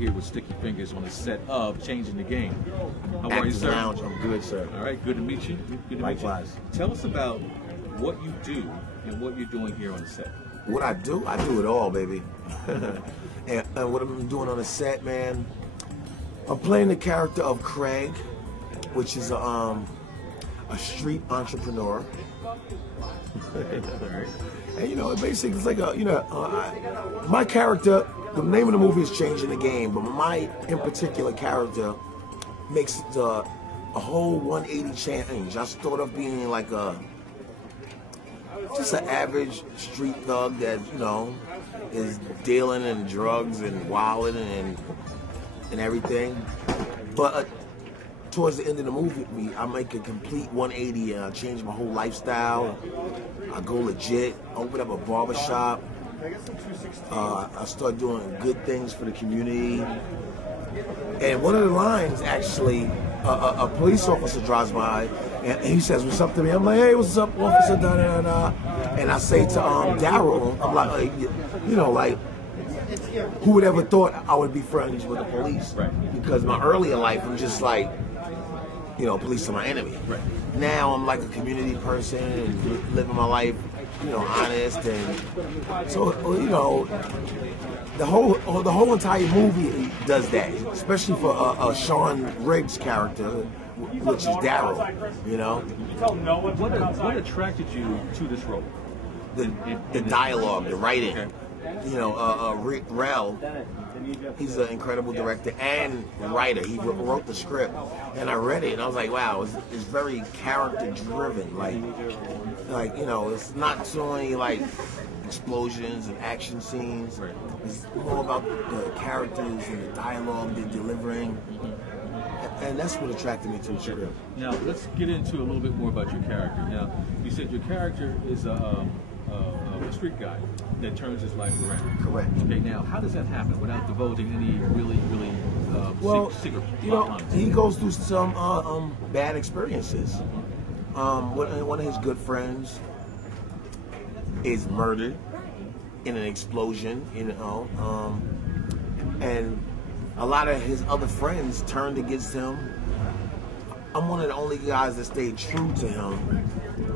here with Sticky Fingaz on the set of Changing the Game. How are you, sir? Lounge. I'm good, sir. All right, good to meet you. Good to Likewise. meet you. Tell us about what you do and what you're doing here on the set. What I do it all, baby. and what I'm doing on the set, man, I'm playing the character of Craig, which is a street entrepreneur. And you know, basically it's like my character, the name of the movie is Changing the Game, but my in particular character makes a whole 180 change. I started off being like just an average street thug that, you know, is dealing in drugs and wilding and everything. But towards the end of the movie, I make a complete 180 and I change my whole lifestyle. I go legit, open up a barbershop. I start doing good things for the community. And one of the lines, actually, a police officer drives by and he says, "What's up?" to me. I'm like, "Hey, what's up, officer?" Da, da, da. And I say to Daryl, I'm like, you know, like, who would ever thought I would be friends with the police? Right. Because my earlier life, I'm just like, you know, police are my enemy. Right. Now I'm like a community person and living my life, you know, honest, and so, you know, the whole entire movie does that, especially for Sean Riggs' character, which is Daryl. You know. What attracted you to this role? The dialogue, the writing. Okay. You know, Rel, he's an incredible director and writer. He wrote the script, and I read it, and I was like, wow, it's very character driven. Like you know, it's not so many like explosions and action scenes. It's more about the characters and the dialogue they're delivering, and that's what attracted me to the script. Now let's get into a little bit more about your character. Now you said your character is a street guy that turns his life around. Correct. Okay, now how does that happen without divulging any really secret you know, lines? He goes through some bad experiences. One of his good friends is murdered in an explosion, you know, and a lot of his other friends turned against him. I'm one of the only guys that stayed true to him,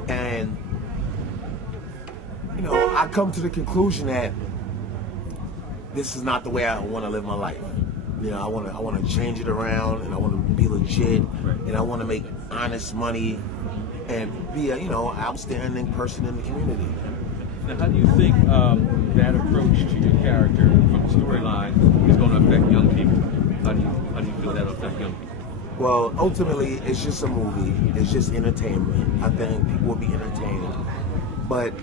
and you know, I come to the conclusion that this is not the way I want to live my life. You know, I want to change it around, and I want to be legit, and I want to make honest money, and be a, you know, outstanding person in the community. Now, how do you think that approach to your character from the storyline is going to affect young people? How do you feel that will affect young people? Well, ultimately, it's just a movie. It's just entertainment. I think people will be entertained, but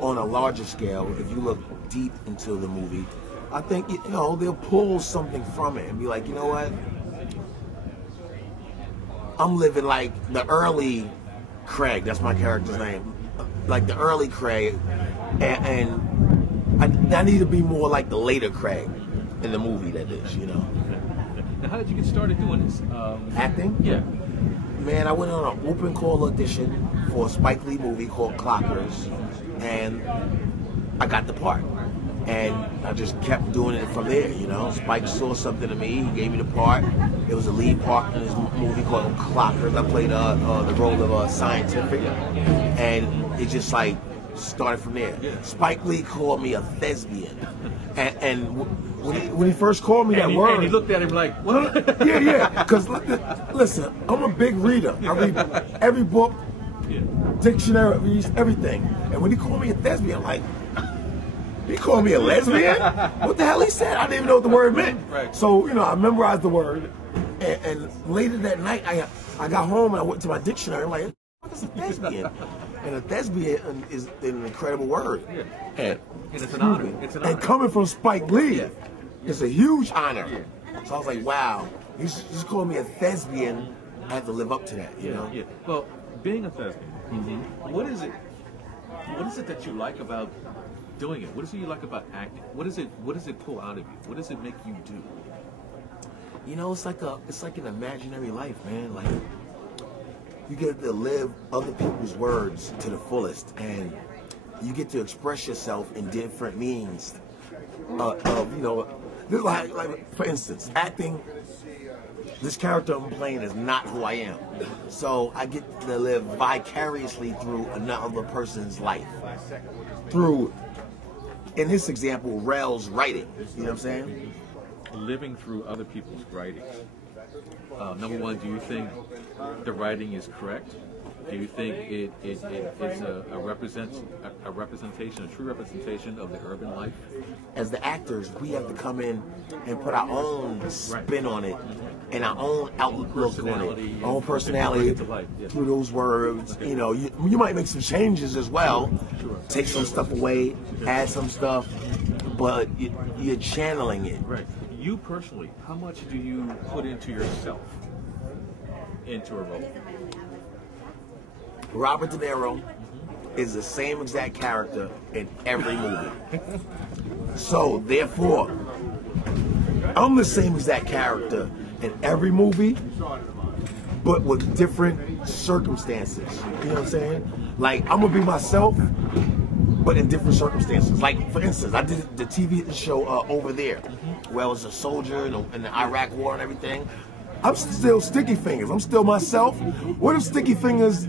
on a larger scale, if you look deep into the movie, I think, you know, they'll pull something from it and be like, you know what? I'm living like the early Craig. That's my character's name. Like the early Craig, and I need to be more like the later Craig in the movie. That is, you know. Now, how did you get started doing this? Acting? Yeah. Man, I went on an open call audition for a Spike Lee movie called Clockers, and I got the part. And I just kept doing it from there, you know. Spike saw something in me, he gave me the part. It was a lead part in his movie called Clockers. I played the role of Scientific, and it just like started from there. Spike Lee called me a thespian, and when he first called me that word, and he looked at him like, what? yeah, because listen, I'm a big reader. I read every book, dictionary, everything. And when he called me a thespian, I'm like, he called me a lesbian? What the hell he said? I didn't even know what the word meant. Right. So, you know, I memorized the word, and later that night, I got home and I went to my dictionary. I'm like, what is a thespian? And a thespian is an incredible word. Yeah. And it's an honor. It's an honor. And coming from Spike Lee, it's a huge honor. So I was like, wow, you just called me a thespian. I have to live up to that, you know? Yeah. Well, being a thespian, what is it that you like about doing it? What is it you like about acting? What does it pull out of you? What does it make you do? You know, it's like an imaginary life, man. Like, you get to live other people's words to the fullest, and you get to express yourself in different means of, you know, This is like, for instance, acting. This character I'm playing is not who I am. So I get to live vicariously through another person's life. Through, in this example, Rel's writing. You know what I'm saying? Living through other people's writings. Number one, do you think the writing is correct? Do you think it is a representation, a true representation of the urban life? As the actors, we have to come in and put our own spin on it and our own outlook on it, our own personality through those words. Okay. You know, you might make some changes as well, take some stuff away, add some stuff, but you're channeling it. Right. You personally, how much do you put into yourself, into a role? Robert De Niro is the same exact character in every movie. So, therefore, I'm the same exact character in every movie, but with different circumstances. You know what I'm saying? Like, I'm going to be myself, but in different circumstances. Like, for instance, I did the TV show Over There, where I was a soldier in the Iraq War and everything. I'm still Sticky Fingaz. I'm still myself. What if Sticky Fingaz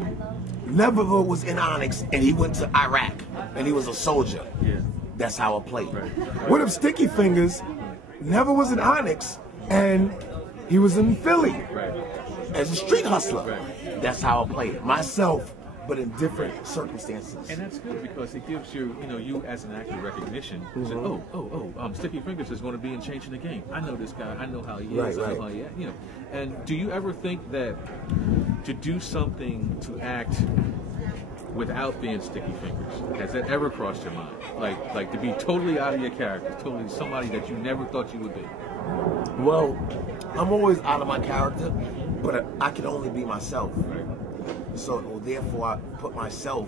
never was in Onyx and he went to Iraq and he was a soldier? Yeah. That's how I played. Right. What if Sticky Fingaz never was in Onyx and he was in Philly as a street hustler? Right. That's how I played myself, but in different circumstances. And that's good because it gives you, you as an actor recognition. Sticky Fingaz is going to be in Changing the Game. I know this guy. I know how he is. I know how he is. And do you ever think that to do something to act without being Sticky Fingaz, has that ever crossed your mind? Like to be totally out of your character, totally somebody that you never thought you would be? Well, I'm always out of my character, but I can only be myself. Right. So therefore, I put myself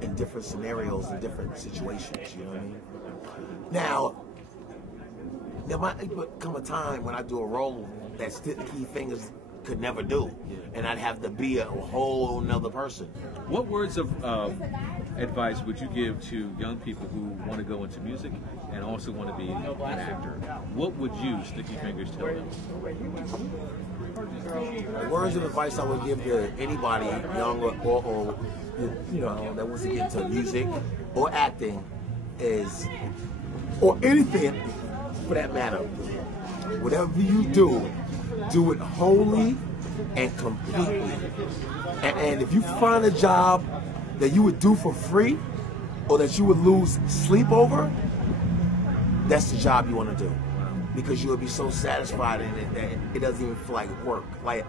in different scenarios and different situations. You know what I mean? Now, there might come a time when I do a role that Sticky Fingaz could never do, and I'd have to be a whole nother person. What words of advice would you give to young people who want to go into music and also want to be an actor? What would you, Sticky Fingaz, tell them? Words of advice I would give to anybody, young or that wants to get into music or acting is, or anything for that matter, whatever you do it wholly and completely. And if you find a job that you would do for free or that you would lose sleep over, that's the job you want to do. Because you'll be so satisfied in it that it doesn't even feel like work. Like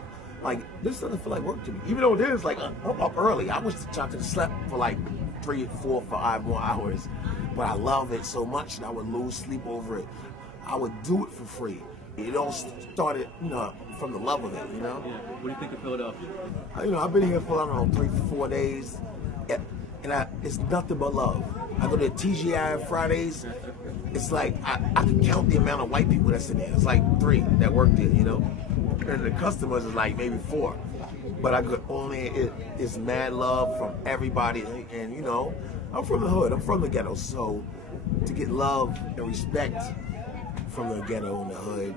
this doesn't feel like work to me. Even though it is, like, I'm up early. I wish I could have slept for like 3, 4, 5 more hours. But I love it so much that I would lose sleep over it. I would do it for free. It all started, from the love of it, Yeah. What do you think of Philadelphia? I've been here for, 3, 4 days. And it's nothing but love. I go to TGI Fridays. It's like I can count the amount of white people that's in there. It's like 3 that work there, And the customers is like maybe 4. But I could only, it's mad love from everybody. And, I'm from the hood. I'm from the ghetto. So to get love and respect from the ghetto and the hood,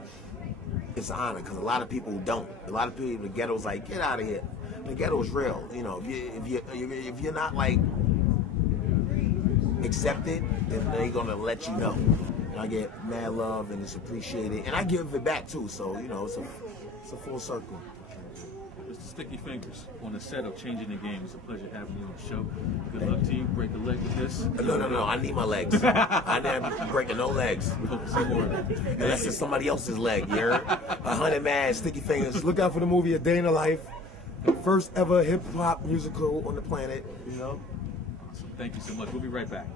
it's an honor because a lot of people don't. A lot of people in the ghetto's like, get out of here. The ghetto is real. If you're not like accepted, then they're gonna let you know. And I get mad love and it's appreciated, and I give it back too. So it's a full circle. Mr. Sticky Fingaz on the set of Changing the Game. It's a pleasure having you on the show. Good luck to you. Break a leg with this. No. I need my legs. I never be breaking no legs. Unless it's somebody else's leg. You heard? 100 man Sticky Fingaz. Look out for the movie A Day in the Life. First ever hip hop musical on the planet. Awesome. Thank you so much. We'll be right back.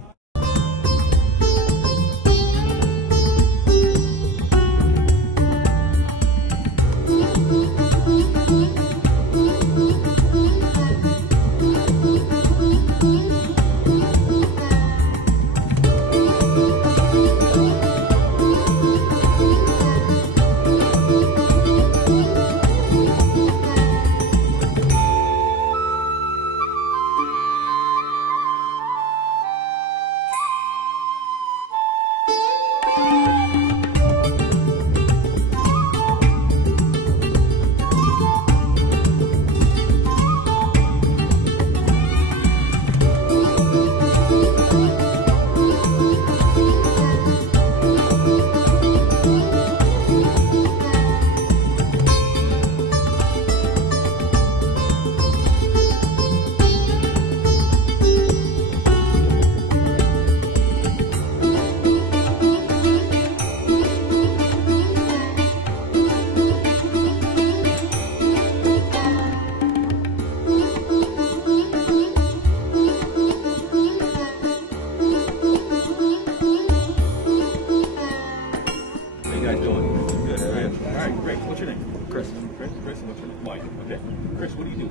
you guys doing? Good. All right, great. What's your name? Chris. Chris, and what's your name? Mike. Okay. Chris, what do you do?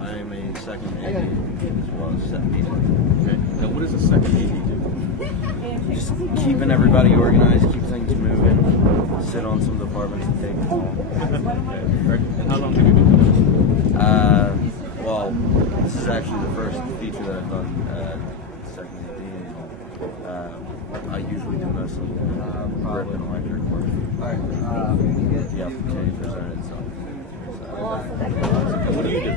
I'm a second AD as well as set meeting. Okay. Now, what does a second AD do? Just keeping everybody organized, keep things moving, sit on some departments and take them home. Okay. And how long have you been doing this? Well, this is actually the first feature that I've done second AD. I usually do most of the grip and electric work. Yeah, Tony presented some. What do you do?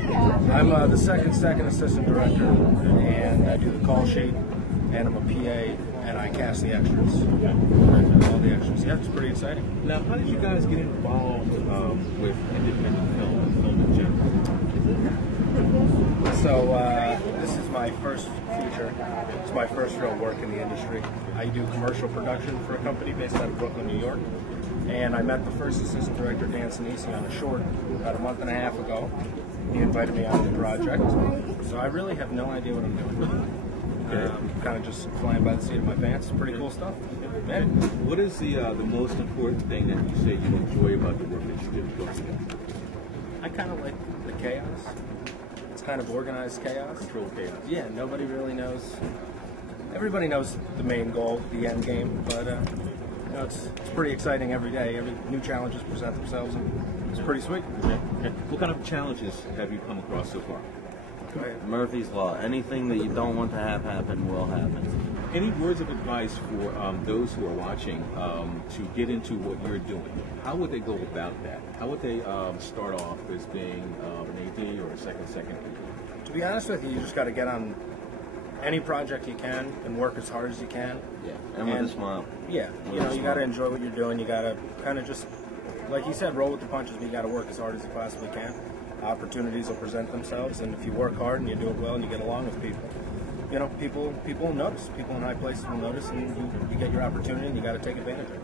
I'm the second assistant director, and I do the call sheet, and I'm a PA, and I cast the extras. All the extras. Yeah, it's pretty exciting. Now, how did you guys get involved with independent film and film in general? So this is my first feature. It's my first real work in the industry. I do commercial production for a company based out of Brooklyn, New York. And I met the first assistant director, Dan Sinisi, on a short about a month and a half ago. He invited me on the project. So I really have no idea what I'm doing. Kind of just flying by the seat of my pants. Pretty cool stuff. And what is the most important thing that you say you enjoy about the work that you do? I kind of like the chaos. It's kind of organized chaos. Controlled chaos. Yeah, nobody really knows. Everybody knows the main goal, the end game, but you know, it's pretty exciting every day. Every new challenges present themselves, and it's pretty sweet. Okay. What kind of challenges have you come across so far? Murphy's Law. Anything that you don't want to have happen will happen. Any words of advice for those who are watching to get into what you're doing? How would they go about that? How would they start off as being an AD or a second AD? To be honest with you, you just got to get on any project you can and work as hard as you can. Yeah, and with a smile. Yeah, you know, you got to enjoy what you're doing. You got to kind of just, like you said, roll with the punches, but you got to work as hard as you possibly can. Opportunities will present themselves, and if you work hard and you do it well and you get along with people, you know, people will notice. People in high places will notice, and you get your opportunity, and you got to take advantage of it.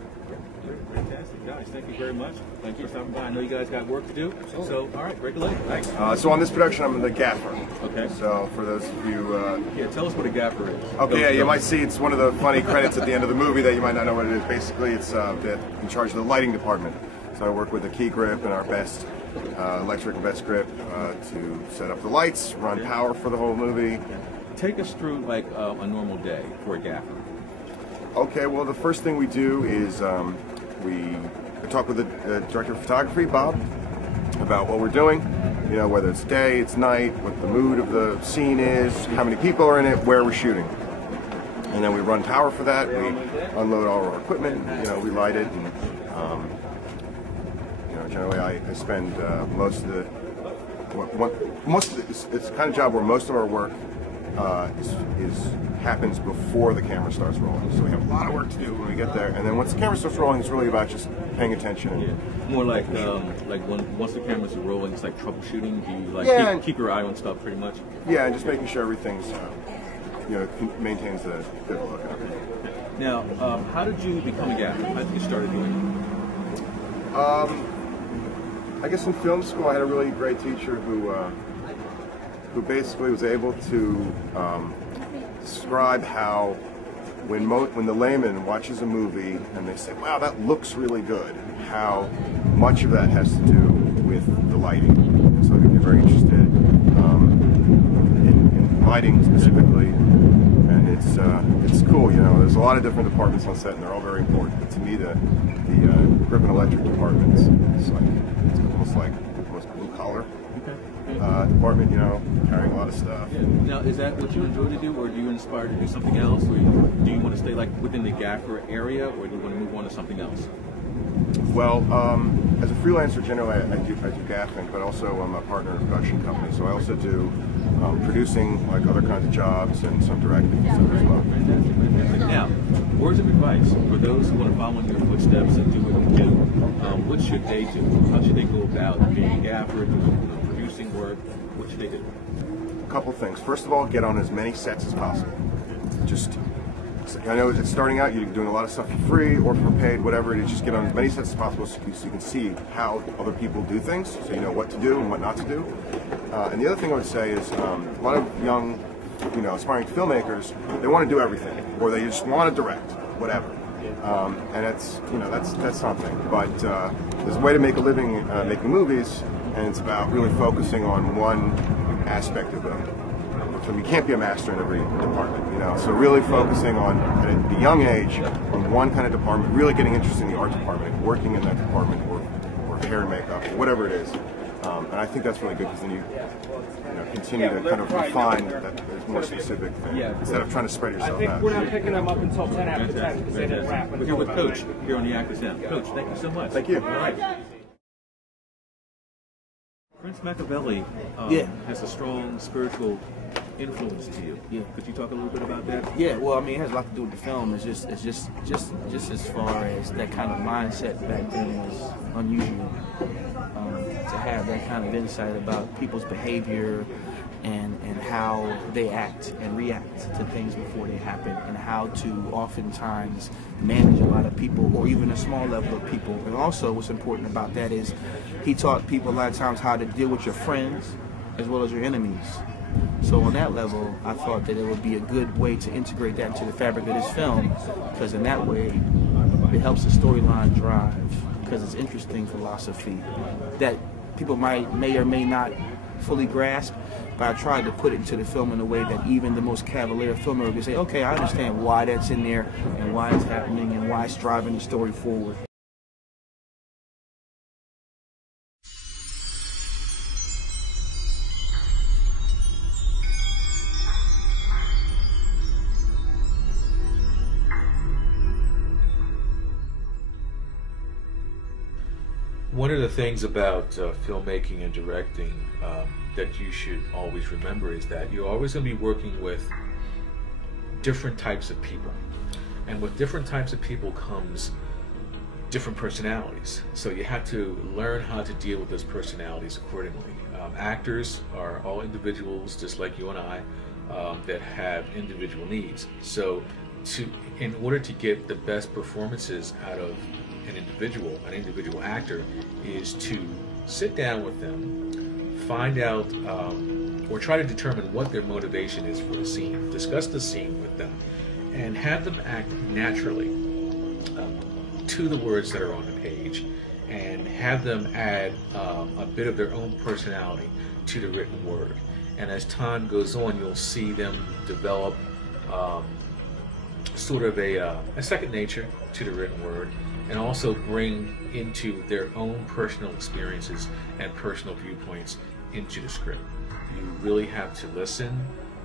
Fantastic, guys. Thank you very much. Thank you for stopping by. I know you guys got work to do. Absolutely. So, all right, break a leg. Thanks. So on this production, I'm the gaffer. Okay. So for those of you... yeah, tell us what a gaffer is. Okay, yeah, you might see it's one of the funny credits at the end of the movie that you might not know what it is. Basically, it's in charge of the lighting department. So I work with the key grip and our best electric and best grip to set up the lights, run power for the whole movie. Take us through like a normal day for a gaffer. Okay, well, the first thing we do is we talk with the director of photography, Bob, about what we're doing. You know, whether it's day, it's night, what the mood of the scene is, how many people are in it, where we're shooting. And then we run power for that. We unload all our equipment. You know, we light it. And, you know, generally, I spend most of the it's the kind of job where most of our work happens before the camera starts rolling. So we have a lot of work to do when we get there, and then once the camera starts rolling, it's really about just paying attention. Yeah. More like once the cameras are rolling, it's like troubleshooting. Do you like keep your eye on stuff pretty much? Yeah, and just making sure everything's you know, maintains the good look. Now, how did you become a gaffer? How did you get started doing it? I guess in film school, I had a really great teacher who basically was able to describe how when the layman watches a movie and they say, wow, that looks really good, how much of that has to do with the lighting. So I think you're very interested in lighting specifically, and it's cool. You know, there's a lot of different departments on set, and they're all very important. But to me, the grip and electric department is almost like the most blue collar department, you know, carrying a lot of stuff. Yeah. Now, is that what you enjoy to do, or do you inspire to do something else? Or do you want to stay like within the gaffer area, or do you want to move on to something else? Well, as a freelancer, generally I do gaffing, but also I'm a partner in a production company, so I also do producing like other kinds of jobs and some directing and stuff as well. Fantastic. Now, words of advice for those who want to follow in your footsteps and do what you do. What should they do? How should they go about being a gaffer, doing producing work? What should they do? A couple things. First of all, get on as many sets as possible. Just, I know it's starting out, you're doing a lot of stuff for free or for paid, whatever it is, just get on as many sets as possible so you can see how other people do things, so you know what to do and what not to do. And the other thing I would say is a lot of young, you know, aspiring filmmakers, they want to do everything, or they just want to direct, whatever. and it's, you know, that's something. But there's a way to make a living making movies, and it's about really focusing on one aspect of them. So you can't be a master in every department, you know. So really focusing on, at a young age, on one kind of department, really getting interested in the art department, working in that department, or hair and makeup, or whatever it is. And I think that's really good, because then you continue to kind of refine that there's more specific thing, instead of trying to spread yourself out. We're not picking them up until 10 after 10 because they didn't wrap. We're here with Coach here on the Actors Now. Coach, thank you so much. Thank you. All right. Prince Machiavelli has a strong spiritual influence to you. Yeah. Could you talk a little bit about that? Yeah. Well, I mean, it has a lot to do with the film. It's just as far as that kind of mindset back then was unusual. To have that kind of insight about people's behavior and how they act and react to things before they happen, and how to oftentimes manage a lot of people, or even a small level of people. And also what's important about that is he taught people a lot of times how to deal with your friends as well as your enemies. So on that level, I thought that it would be a good way to integrate that into the fabric of this film, because in that way it helps the storyline drive, because it's interesting philosophy that people may or may not fully grasp, but I tried to put it into the film in a way that even the most cavalier filmmaker can say, okay, I understand why that's in there and why it's happening and why it's driving the story forward. One of the things about filmmaking and directing that you should always remember is that you're always going to be working with different types of people. And with different types of people comes different personalities. So you have to learn how to deal with those personalities accordingly. Actors are all individuals, just like you and I, that have individual needs. So in order to get the best performances out of an individual actor, is to sit down with them, find out or try to determine what their motivation is for the scene, discuss the scene with them, and have them act naturally to the words that are on the page, and have them add a bit of their own personality to the written word. And as time goes on, you'll see them develop sort of a second nature to the written word, and also bring into their own personal experiences and personal viewpoints into the script. You really have to listen,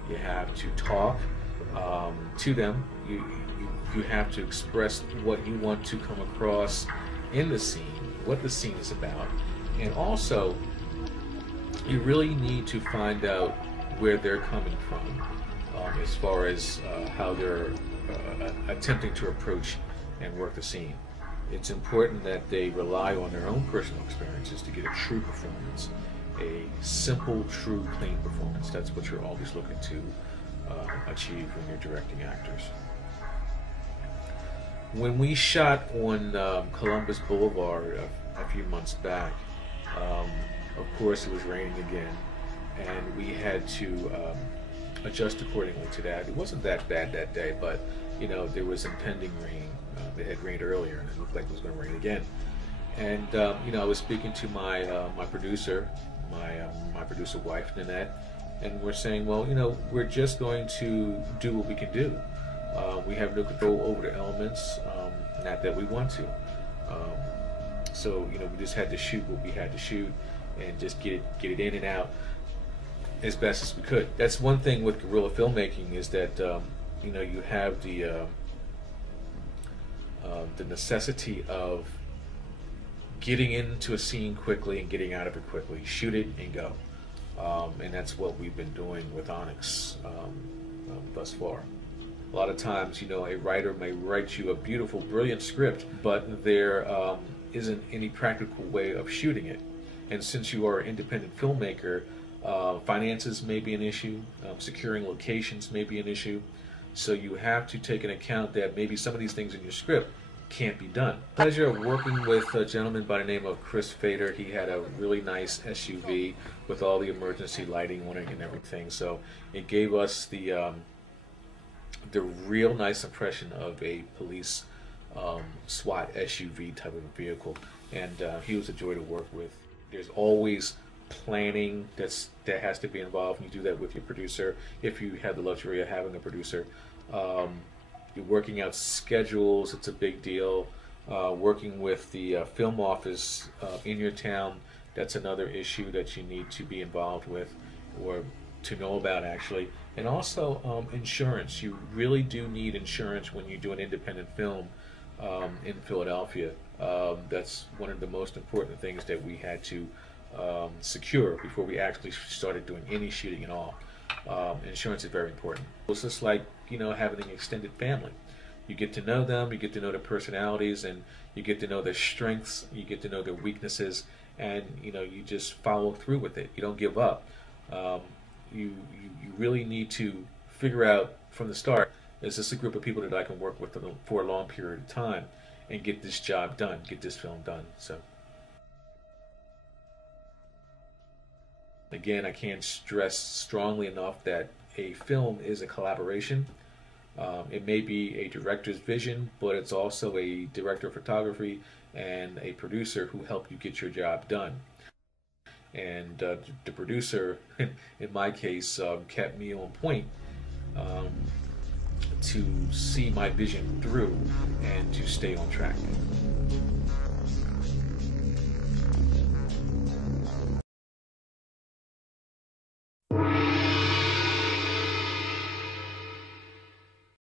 you have to talk to them, you have to express what you want to come across in the scene, what the scene is about, and also you really need to find out where they're coming from as far as how they're attempting to approach and work the scene. It's important that they rely on their own personal experiences to get a true performance, a simple, true, clean performance. That's what you're always looking to achieve when you're directing actors. When we shot on Columbus Boulevard a few months back, of course it was raining again, and we had to adjust accordingly to that. It wasn't that bad that day, but you know, there was impending rain. It had rained earlier, and it looked like it was going to rain again. And you know, I was speaking to my my producer wife, Nanette, and we're saying, well, you know, we're just going to do what we can do. We have no control over the elements, not that we want to. So you know, we just had to shoot what we had to shoot, and just get it in and out as best as we could. That's one thing with guerrilla filmmaking, is that you know, you have the necessity of getting into a scene quickly and getting out of it quickly. Shoot it and go. And that's what we've been doing with Onyx thus far. A lot of times, you know, a writer may write you a beautiful, brilliant script, but there isn't any practical way of shooting it. And since you are an independent filmmaker, finances may be an issue, securing locations may be an issue. So you have to take into account that maybe some of these things in your script can't be done. Pleasure of working with a gentleman by the name of Chris Fader. He had a really nice SUV with all the emergency lighting on it and everything. So it gave us the real nice impression of a police SWAT SUV type of vehicle, and he was a joy to work with. There's always planning that has to be involved, and you do that with your producer if you have the luxury of having a producer. You're working out schedules, it's a big deal. Working with the film office in your town, that's another issue that you need to be involved with, or to know about actually. And also insurance. You really do need insurance when you do an independent film in Philadelphia. That's one of the most important things that we had to secure before we actually started doing any shooting at all. Insurance is very important. It's just like, you know, having an extended family. You get to know them, you get to know their personalities, and you get to know their strengths, you get to know their weaknesses, and you know, you just follow through with it. You don't give up. You really need to figure out from the start, is this a group of people that I can work with for a long period of time and get this job done, get this film done. So again, I can't stress strongly enough that a film is a collaboration. It may be a director's vision, but it's also a director of photography and a producer who help you get your job done. And the producer, in my case, kept me on point to see my vision through and to stay on track.